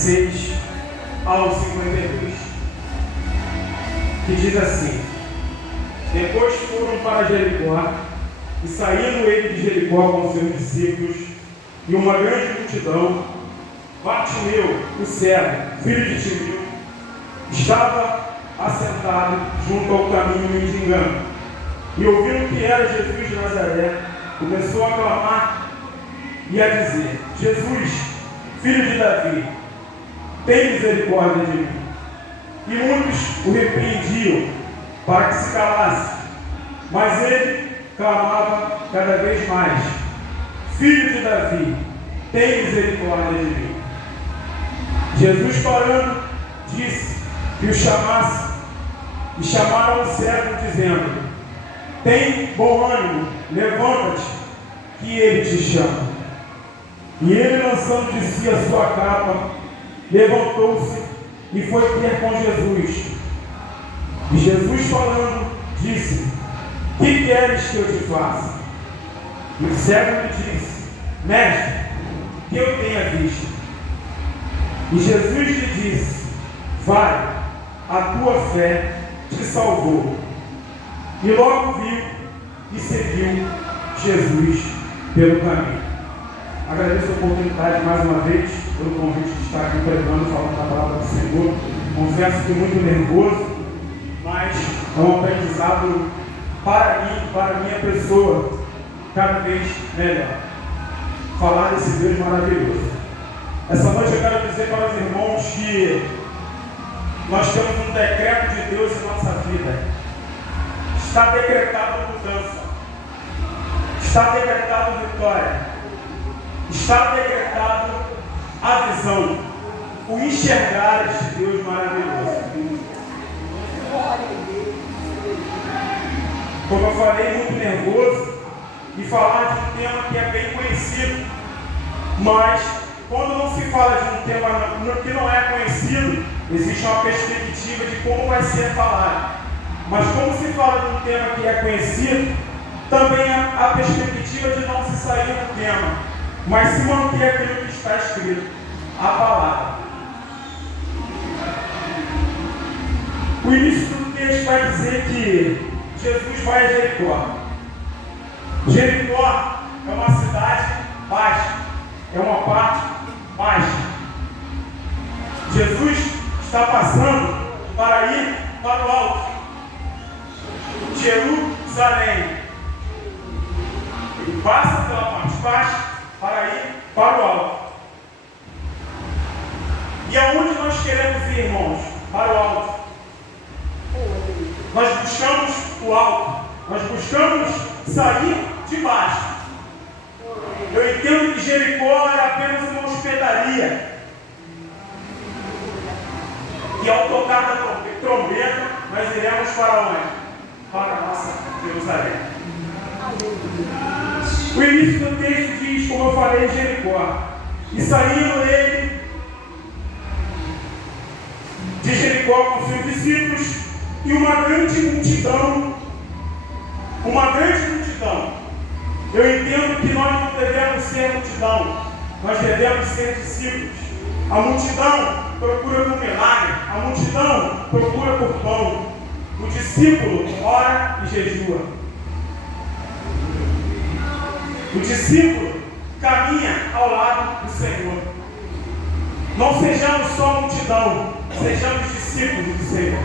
6 ao 52, que diz assim: Depois foram para Jericó, e saindo ele de Jericó com seus discípulos e uma grande multidão, Bartimeu, o cego, filho de Timeu, estava assentado junto ao caminho mendigando, e ouvindo que era Jesus de Nazaré, começou a clamar e a dizer: Jesus, filho de Davi, tem misericórdia de mim. E muitos o repreendiam para que se calasse, mas ele clamava cada vez mais: Filho de Davi, tem misericórdia de mim. Jesus, parando, disse que o chamasse, e chamaram o cego, dizendo: Tem bom ânimo, levanta-te, que ele te chama. E ele, lançando de si a sua capa, levantou-se e foi ter com Jesus. E Jesus, falando, disse: Que queres que eu te faça? E o cego lhe disse: Mestre, que eu tenha visto. E Jesus lhe disse: Vai, a tua fé te salvou. E logo viu e seguiu Jesus pelo caminho. Agradeço a oportunidade mais uma vez pelo convite de estar aqui pregando, falando da palavra do Senhor. Confesso que muito nervoso, mas é um aprendizado para mim, para a minha pessoa, cada vez melhor. Falar desse Deus maravilhoso. Essa noite eu quero dizer para os irmãos que nós temos um decreto de Deus em nossa vida. Está decretada mudança. Está decretada vitória. Está decretado a visão, o enxergar este Deus maravilhoso. Como eu falei, muito nervoso de falar de um tema que é bem conhecido, mas quando não se fala de um tema que não é conhecido, existe uma perspectiva de como vai ser falado. Mas como se fala de um tema que é conhecido, também há a perspectiva de não se sair do tema, mas se manter aquilo que está escrito, a palavra. O início do texto vai dizer que Jesus vai a Jericó. Jericó é uma cidade baixa, é uma parte baixa. Jesus está passando para ir para o alto, Jerusalém. Ele passa pela parte baixa para ir para o alto. E aonde nós queremos ir, irmãos? Para o alto. Nós buscamos o alto. Nós buscamos sair de baixo. Eu entendo que Jericó era apenas uma hospedaria. E ao tocar da trombeta, nós iremos para onde? Para a nossa Jerusalém. O início do texto diz, como eu falei, Jericó. E saindo ele de Jericó com seus discípulos e uma grande multidão. Uma grande multidão. Eu entendo que nós não devemos ser multidão, nós devemos ser discípulos. A multidão procura por milagre, a multidão procura por pão. O discípulo ora e jejua. O discípulo caminha ao lado do Senhor. Não sejamos só multidão, sejamos discípulos do Senhor.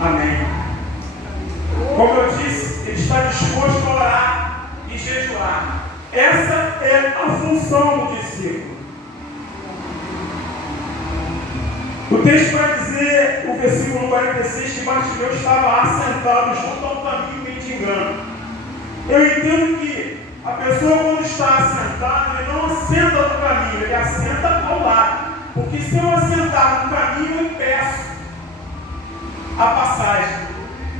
Amém. Como eu disse, ele está disposto a orar e jejuar. Essa é a função do discípulo. O texto vai dizer, o versículo 46, que Bartimeu estava assentado junto ao caminho mendigando. Eu entendo que a pessoa, quando está assentada, ele não assenta no caminho, ele assenta ao lado. Porque se eu assentar no caminho, eu impeço a passagem.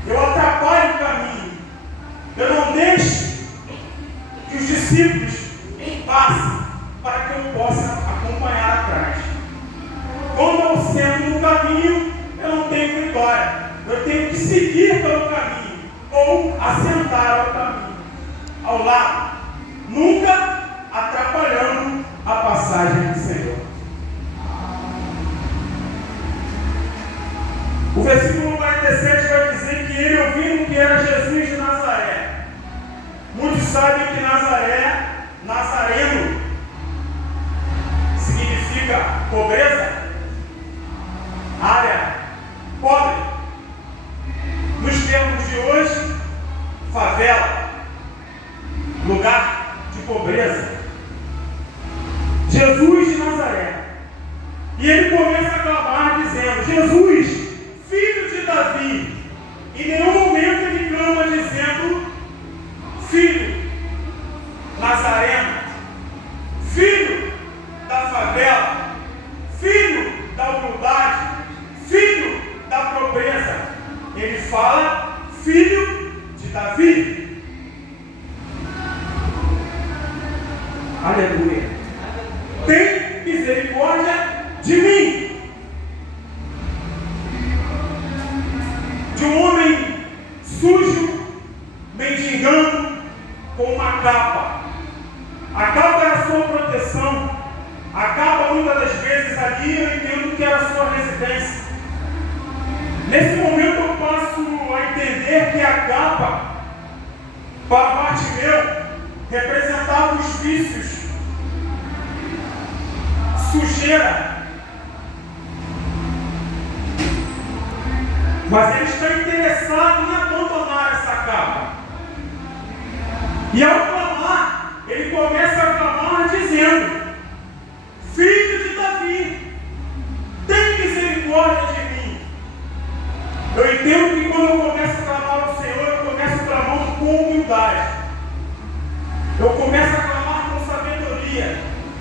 Eu atrapalho o caminho. Eu não deixo que os discípulos passem para que eu possa acompanhar atrás. Quando eu sento no caminho, eu não tenho vitória. Eu tenho que seguir pelo caminho ou assentar ao caminho, ao lado. Nunca significa pobreza, área pobre. Nos termos de hoje, favela, lugar de pobreza. Jesus de Nazaré. E ele começa a clamar dizendo: Jesus, filho de Davi. Em nenhum momento ele clama dizendo filho nazareno, filho da favela, filho da humildade, filho da pobreza. Ele fala filho de Davi. Aleluia. Tem misericórdia de mim. De um homem sujo, mendigando, com uma capa. A capa era a sua proteção. A capa, muitas das vezes, ali eu entendo que era a sua residência. Nesse momento eu passo a entender que a capa, para Bartimeu, representava os vícios, sujeira. Mas ele está interessado em abandonar essa capa. E ao clamar, ele começa a clamar dizendo: Filho de Davi, tem misericórdia de mim. Eu entendo que quando eu começo a clamar ao Senhor, eu começo clamando com humildade. Eu começo a clamar com sabedoria.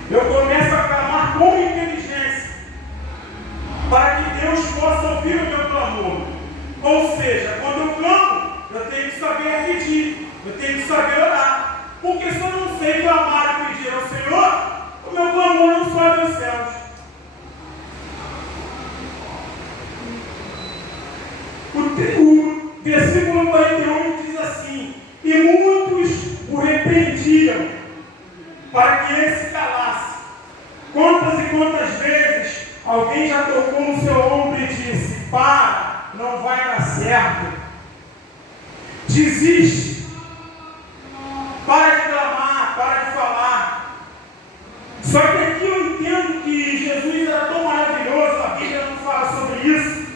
Eu começo a clamar com inteligência. Para que Deus possa ouvir o meu clamor. Ou seja, quando eu clamo, eu tenho que saber pedir, eu tenho que saber orar. Porque se eu não sei clamar e pedir ao Senhor, o meu clamor não sobe aos céus. O versículo 41 diz assim: e muitos o repreendiam para que ele se calasse. Quantas e quantas vezes alguém já tocou no seu ombro e disse: para, não vai dar certo, desiste, para de clamar, para de falar. Só que aqui eu entendo que Jesus era tão maravilhoso, a Bíblia não fala sobre isso,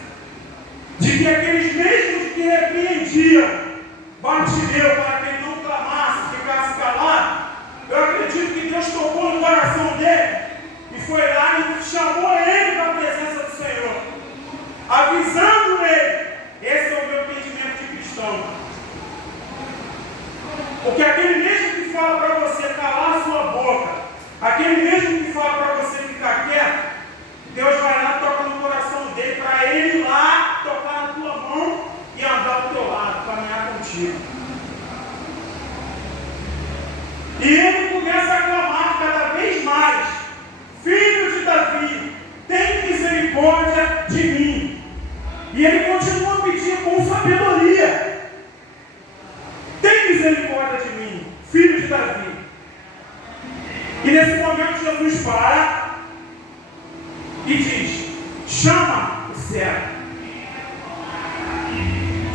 de que aqueles mesmos que repreendiam Bartimeu para que ele não clamasse, ficasse calado, eu acredito que Deus tocou no coração dele e foi lá e chamou ele para a presença do Senhor, avisando ele. Esse é o meu entendimento de cristão. Porque aquele mesmo que fala para você calar a sua boca, aquele mesmo que fala para você ficar quieto, Deus vai lá e toca no coração dele para ele ir lá tocar na tua mão e andar ao teu lado, caminhar contigo. E ele começa a clamar cada vez mais: Filho de Davi, tem misericórdia de mim. E ele continua a pedir com sabedoria: tem misericórdia de mim, filho de Davi. E nesse momento Jesus para e diz: chama o cego.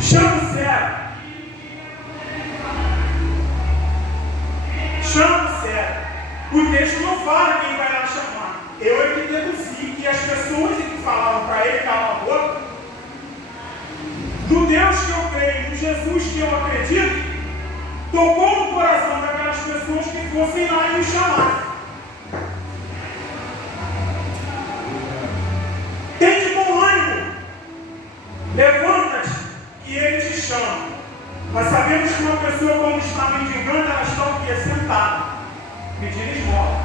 Chama o cego. Chama o cego. O texto não fala quem vai lá chamar. Eu é que deduzi que as pessoas que falavam para ele calar a boca, do Deus que eu creio, do Jesus que eu acredito, tocou no coração daquelas pessoas que fossem lá e me chamassem. Tem de bom ânimo, levanta-te e ele te chama. Nós sabemos que uma pessoa, quando está mendigando, ela está o quê? Sentada, pedindo esmola,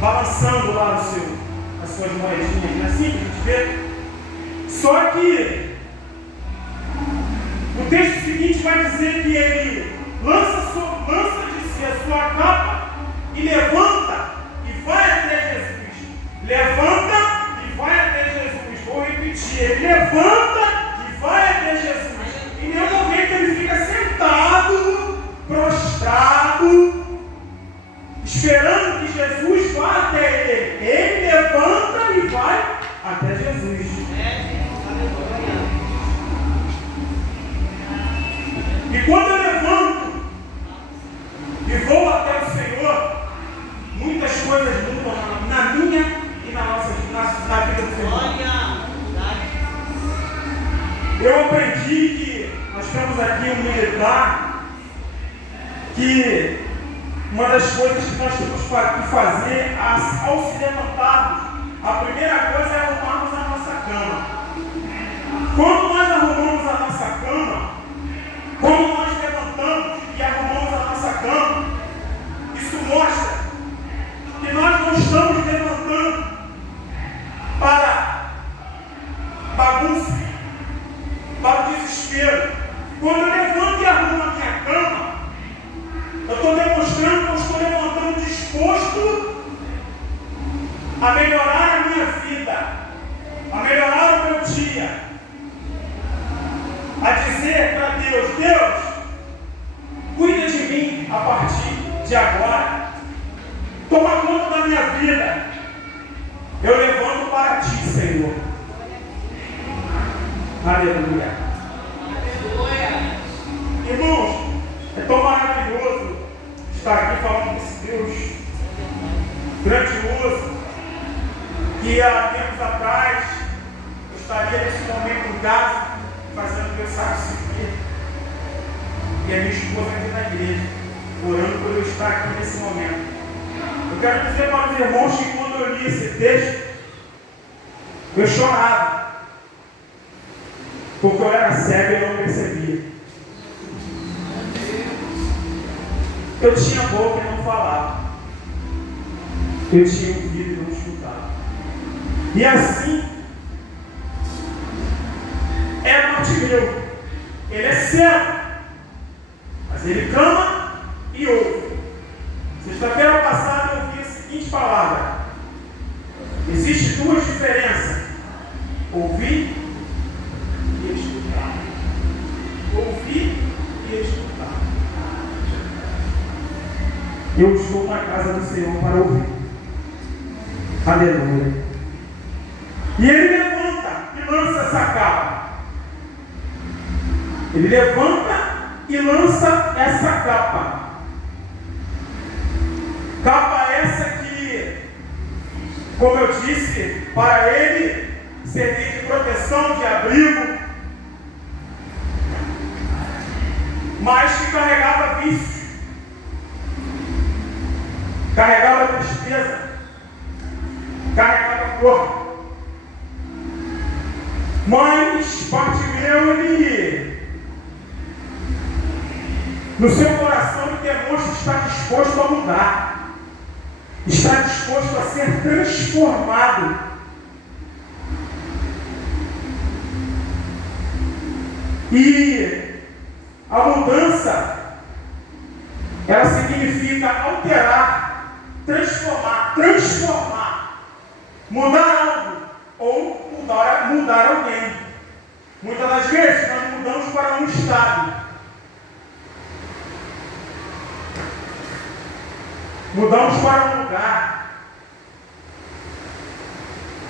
balançando lá as suas moedinhas, não é assim que a gente vê? Só que o texto seguinte vai dizer que ele lança de si a sua capa e levanta e vai até Jesus. Levanta e vai até Jesus. Vou repetir: ele levanta e vai até Jesus. Em nenhum momento ele fica sentado, prostrado, esperando que Jesus vá até ele. Ele levanta e vai até Jesus. E quando eu levanto e vou até o Senhor, muitas coisas mudam na Eu aprendi que nós temos aqui um militar que uma das coisas que nós temos que fazer ao se levantarmos, a primeira coisa é arrumarmos a nossa cama. Quando nós arrumamos a nossa cama, quando nós levantamos e arrumamos a nossa cama, isso mostra que nós não estamos levantando para bagunça, para o desespero. Quando eu levanto e arrumo a minha cama, eu estou demonstrando que eu estou levantando disposto a melhorar a minha vida, a melhorar o meu dia, a dizer para Deus: Deus, cuida de mim a partir de agora, toma conta da minha vida, eu levanto para Ti, Senhor. Aleluia. Aleluia. Irmãos, é tão maravilhoso estar aqui falando desse Deus grandioso, que há tempos atrás eu estaria nesse momento em casa fazendo meu sacrifício e a minha esposa aqui na igreja, orando por eu estar aqui nesse momento. Eu quero dizer para os irmãos que quando eu li esse texto, eu chorava, porque eu era cego e não percebia. Eu tinha boca e não falava. Eu tinha ouvido e não escutava. E assim é Bartimeu. Ele é cego, mas ele clama e ouve. Sexta-feira passada eu vi a seguinte palavra: existem duas diferenças: ouvir e escutar. Ouvir e escutar. Eu estou na casa do Senhor para ouvir. Aleluia. E ele levanta e lança essa capa. Ele levanta e lança essa capa. Capa essa que, como eu disse, para ele servir de proteção, de abrigo, mas que carregava vício, carregava tristeza, carregava corpo. Mas Bartimeu, ele, no seu coração, ele demonstra estar disposto a mudar, está disposto a ser transformado. E a mudança, ela significa alterar, transformar, mudar algo ou mudar alguém. Muitas das vezes nós mudamos para um estado, mudamos para um lugar,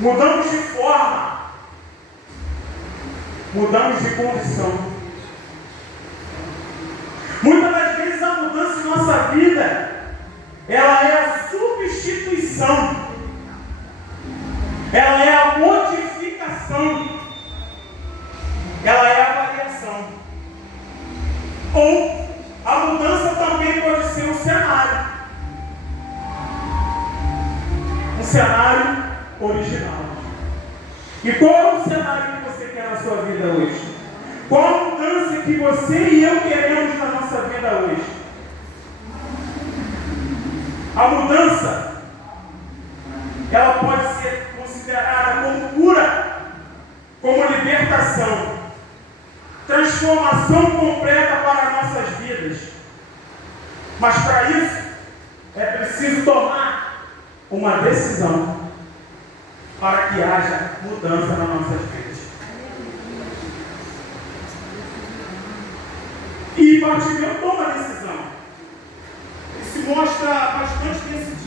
mudamos de forma, mudamos de condição. Muitas das vezes a mudança em nossa vida, ela é a substituição, ela é a modificação, ela é a variação. Ou a mudança também pode ser um cenário original. E qual é o cenário que você quer na sua vida hoje? Qual a mudança que você e eu queremos na nossa vida hoje? A mudança, ela pode ser considerada como cura, como libertação, transformação completa para nossas vidas. Mas para isso, é preciso tomar uma decisão para que haja mudança nas nossas vidas. E Bartimeu toma a decisão. Ele se mostra bastante decidido.